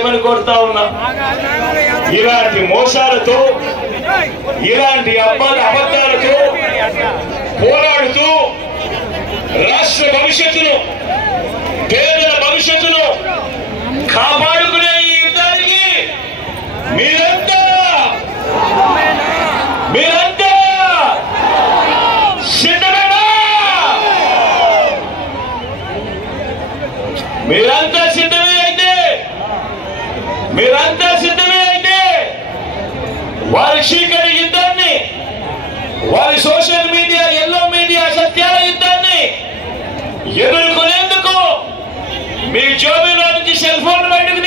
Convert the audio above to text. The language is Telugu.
చేయమని కోరుతా ఉన్నా. ఇలాంటి మోసాలతో, ఇలాంటి అబద్ధాలతో పోరాడుతూ రాష్ట్ర భవిష్యత్తును, పేదల భవిష్యత్తును కాపాడుకునే ఈ యుద్ధానికి మీరంతా సిద్ధమేనా? మీరంతా సిద్ధమే అయితే వారి చీకటి యుద్ధాన్ని, వారి సోషల్ మీడియా, ఎల్లో మీడియా సత్యాల యుద్ధాన్ని ఎదుర్కొనేందుకు మీ జోబీలో నుంచి సెల్ ఫోన్ బయటకు